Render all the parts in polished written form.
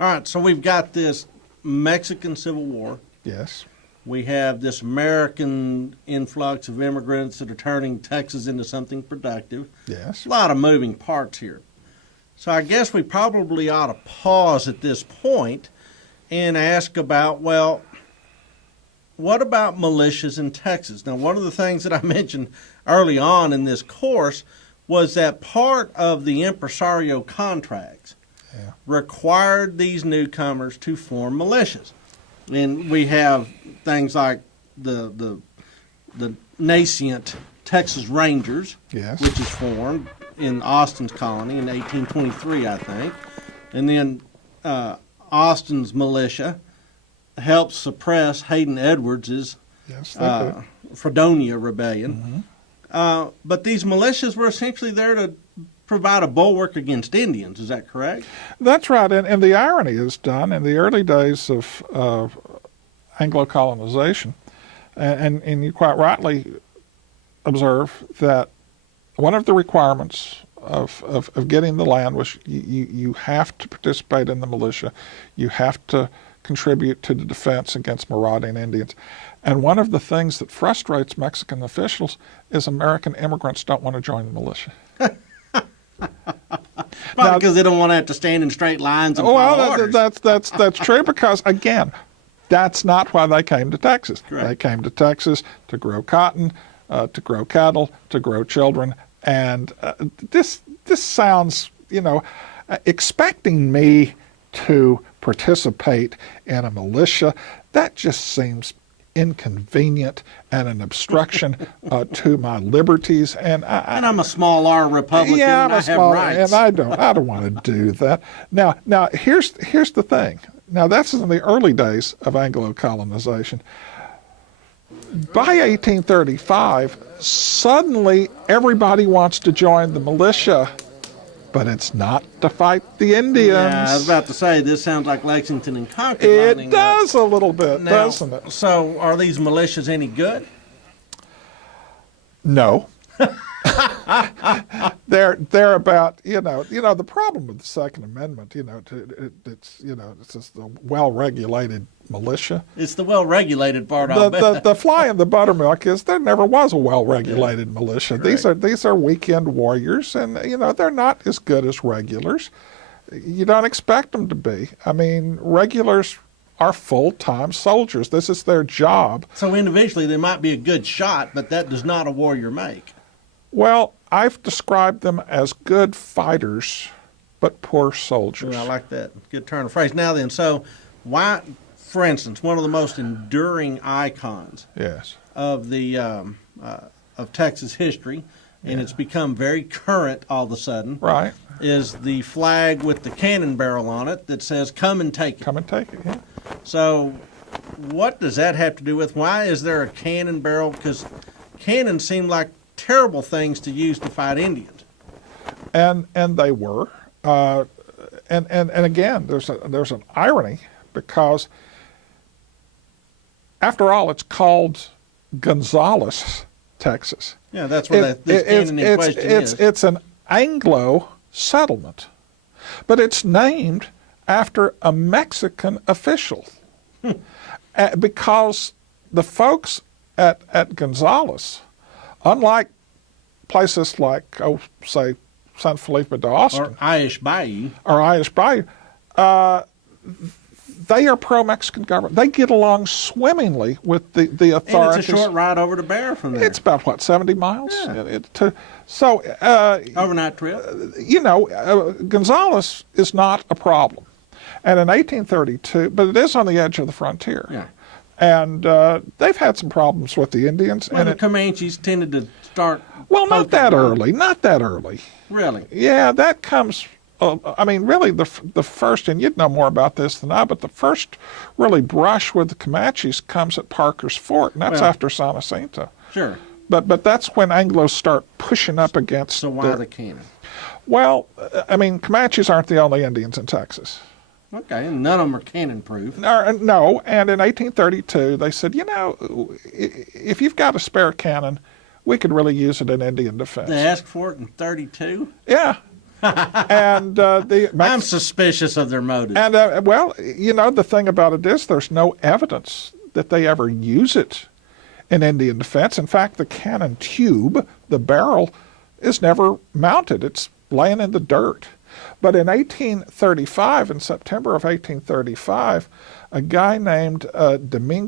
All right, so we've got this Mexican Civil War. Yes. We have this American influx of immigrants that are turning Texas into something productive. Yes. A lot of moving parts here. So I guess we probably ought to pause at this point and ask about, well, what about militias in Texas? Now, one of the things that I mentioned early on in this course was that part of the impresario contracts required these newcomers to form militias. And we have things like the nascent Texas Rangers, Yes. which is formed in Austin's colony in 1823, I think. And then Austin's militia helped suppress Hayden Edwards's Yes, they did. Fredonia Rebellion. But these militias were essentially there to provide a bulwark against Indians. Is that correct? That's right. And the irony is done in the early days of Anglo-colonization, and you quite rightly observe that one of the requirements of getting the land was you have to participate in the militia. You have to contribute to the defense against marauding Indians. And one of the things that frustrates Mexican officials is American immigrants don't want to join the militia. Probably because they don't want to have to stand in straight lines and follow orders. That's true because, again, that's not why they came to Texas. Correct. They came to Texas to grow cotton, to grow cattle, to grow children. And this sounds, expecting me to participate in a militia, that just seems inconvenient and an obstruction to my liberties. And I'm a small R Republican. yeah, and I have rights. and I don't want to do that. Now here's the thing. Now that's in the early days of Anglo-colonization. By 1835, suddenly everybody wants to join the militia, but it's not to fight the Indians. Yeah, I was about to say, this sounds like Lexington and Concord. It does a little bit, now, doesn't it? So are these militias any good? No. They're about the problem with the Second Amendment. It's just the well-regulated militia. It's the well-regulated part of it. The fly in the buttermilk is there never was a well-regulated militia. Correct. These are weekend warriors, and they're not as good as regulars. You don't expect them to be. I mean, regulars are full-time soldiers. This is their job. So individually, they might be a good shot, but that does not a warrior make. Well, I've described them as good fighters, but poor soldiers. Ooh, I like that. Good turn of phrase. Now then, so why, for instance, one of the most enduring icons Yes. of the of Texas history, and it's become very current all of a sudden, Right. is the flag with the cannon barrel on it that says, "Come and take it." Come and take it, yeah. So what does that have to do with, why is there a cannon barrel? Because cannons seem like terrible things to use to fight Indians. And they were. And again, there's an irony because, after all, it's called Gonzales, Texas. Yeah, that's where this cannon in question is. It's an Anglo settlement, but it's named after a Mexican official because the folks at Gonzales, unlike places like, say, San Felipe de Austin Or Irish Bayou. They are pro-Mexican government. They get along swimmingly with the authorities. And it's a short ride over to Bear from there. It's about, 70 miles? Yeah. Overnight trip. Gonzales is not a problem. And in 1832, but it is on the edge of the frontier. Yeah. And they've had some problems with the Indians. Well, and the Comanches tended to start. not that early. Not that early. Really? Yeah, that comes. Really, the first, and you'd know more about this than I, but the first really brush with the Comanches comes at Parker's Fort, and that's after San Jacinto. Sure. But that's when Anglos start pushing up against. So why the cannon? Well, Comanches aren't the only Indians in Texas. Okay, and none of them are cannon-proof. No, and in 1832 they said, if you've got a spare cannon, we could really use it in Indian defense. They asked for it in 32? Yeah. And I'm suspicious of their motives. and well, the thing about it is there's no evidence that they ever use it in Indian defense. In fact, the cannon tube, the barrel, is never mounted. It's laying in the dirt. But in 1835, in September of 1835, a guy named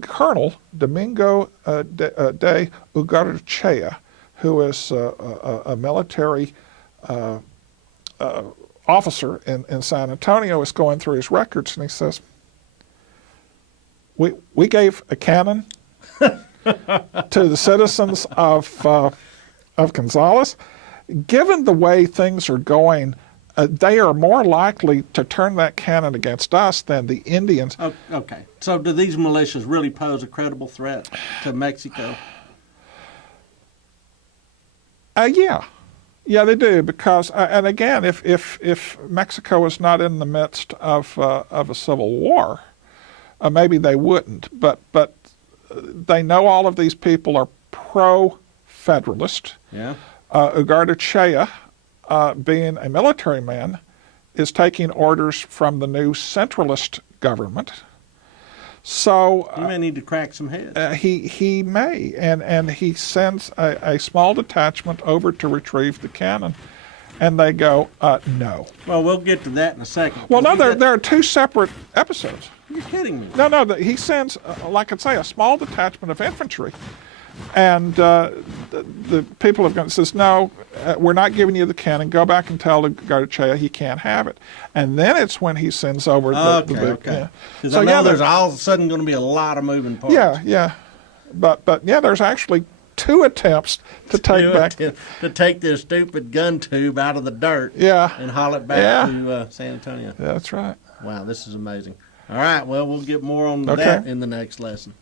Colonel Domingo de Ugarchea, who is a military officer in San Antonio, is going through his records, and he says, we gave a cannon to the citizens of Gonzales. Given the way things are going, they are more likely to turn that cannon against us than the Indians. Oh, okay. So do these militias really pose a credible threat to Mexico? Yeah. Yeah, they do, because, and again, if Mexico is not in the midst of a civil war, maybe they wouldn't. But they know all of these people are pro-federalist. Yeah. Ugartechea, being a military man, is taking orders from the new centralist government. So he may need to crack some heads. He may, and he sends a small detachment over to retrieve the cannon, and they go, no. Well, we'll get to that in a second. Well, no, there are two separate episodes. You're kidding me. No, he sends, like I say, a small detachment of infantry, and the people of Gun says, no, we're not giving you the cannon. Go back and tell Ugartechea he can't have it. And then it's when he sends over the big. Okay. Because I know there's all of a sudden going to be a lot of moving parts. Yeah. But yeah, there's actually two attempts to take this stupid gun tube out of the dirt. Yeah. And haul it back to San Antonio. Yeah, that's right. Wow, this is amazing. All right, well, we'll get more on that in the next lesson.